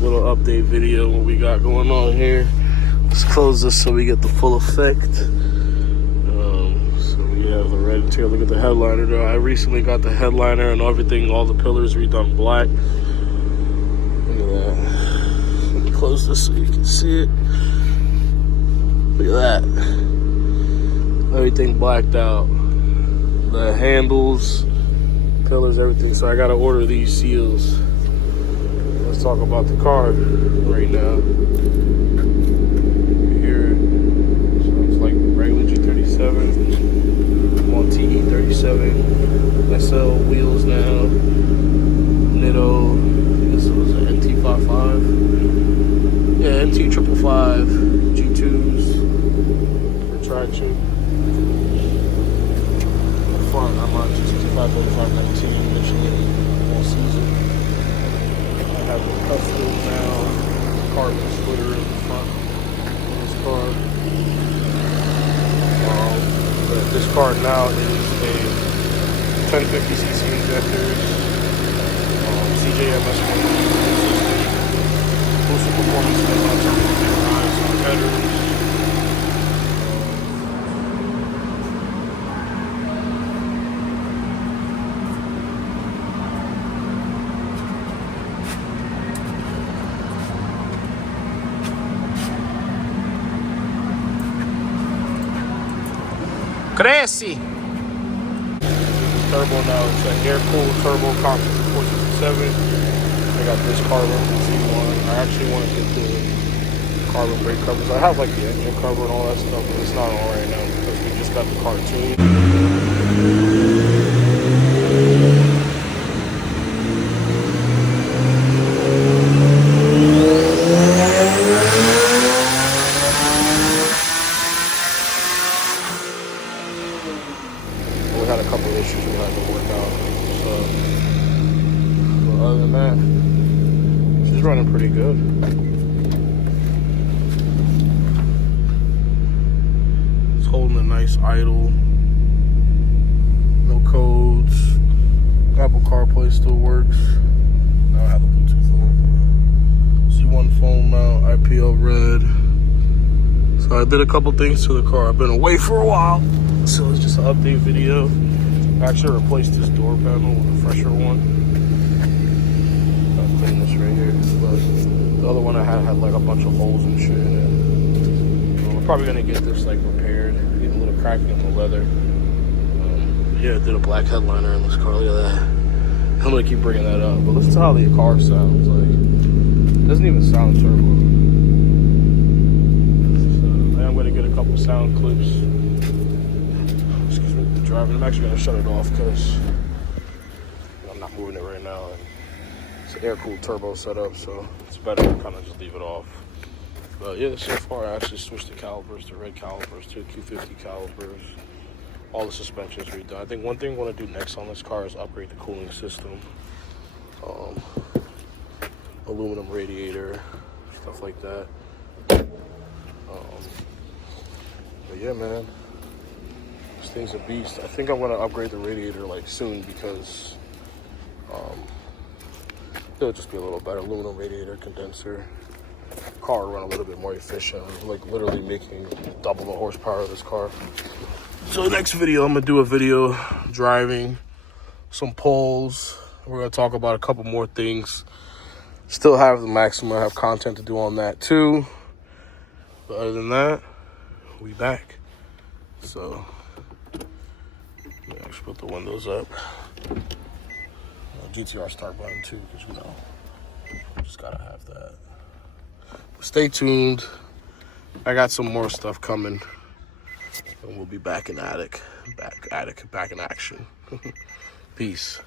little update video what we got going on here. Let's close this so we get the full effect. So we have the red interior. Look at the headliner though. I recently got the headliner and everything, all the pillars redone black. Look at that. Let me close this so you can see it. Look at that. Everything blacked out. The handles, pillars, everything. So I gotta order these seals. Let's talk about the car right now. Here, so it's like regular G37. I'm on TE37 SL wheels now. Nitto. This was an NT55. Yeah, NT555 G2s. Retraction. Front, I'm on G65-3519 Michelin all season. I have the custom now, carbon splitter in the front of this car. But this car now is a 1050cc injectors, CJMS 160, booster performance headers. Cresce! Turbo now, it's an air-cooled turbo composite 467. I got this carbon Z1. I actually want to get the carbon brake covers. I have like the engine cover and all that stuff, but it's not on right now because we just got the car tuned. Had a couple issues we had to work out, so but other than that, she's running pretty good. It's holding a nice idle, no codes. Apple CarPlay still works. Now I have the Bluetooth on. Z1 phone mount, IPL red. So I did a couple things to the car. I've been away for a while. So it's just an update video. I actually replaced this door panel with a fresher one. I'll clean this right here. But the other one I had like a bunch of holes and shit in it. We're probably gonna get this like repaired. Get a little cracking in the leather. Yeah, I did a black headliner in this car. Look at that. I'm gonna keep bringing that up. But listen to how the car sounds. Like, it doesn't even sound turbo. So I'm gonna get a couple sound clips. Driving. I'm actually gonna shut it off because I'm not moving it right now, and it's an air-cooled turbo setup, so it's better to kind of just leave it off. But yeah, so far I actually switched the calipers to red calipers to Q50 calipers. All the suspension's redone. I think one thing I want to do next on this car is upgrade the cooling system, aluminum radiator, stuff like that. But yeah, man. This thing's a beast. I think I'm gonna upgrade the radiator like soon because it'll just be a little better. Aluminum radiator, condenser. Car run a little bit more efficient. I'm like literally making double the horsepower of this car. So the next video, I'm gonna do a video driving some poles. We're gonna talk about a couple more things. Still have the Maxima. I have content to do on that too. But other than that, we back. So. Let's put the windows up. GTR start button too, because you know, just gotta have that. Stay tuned. I got some more stuff coming, and we'll be back in attic, back in action. Peace.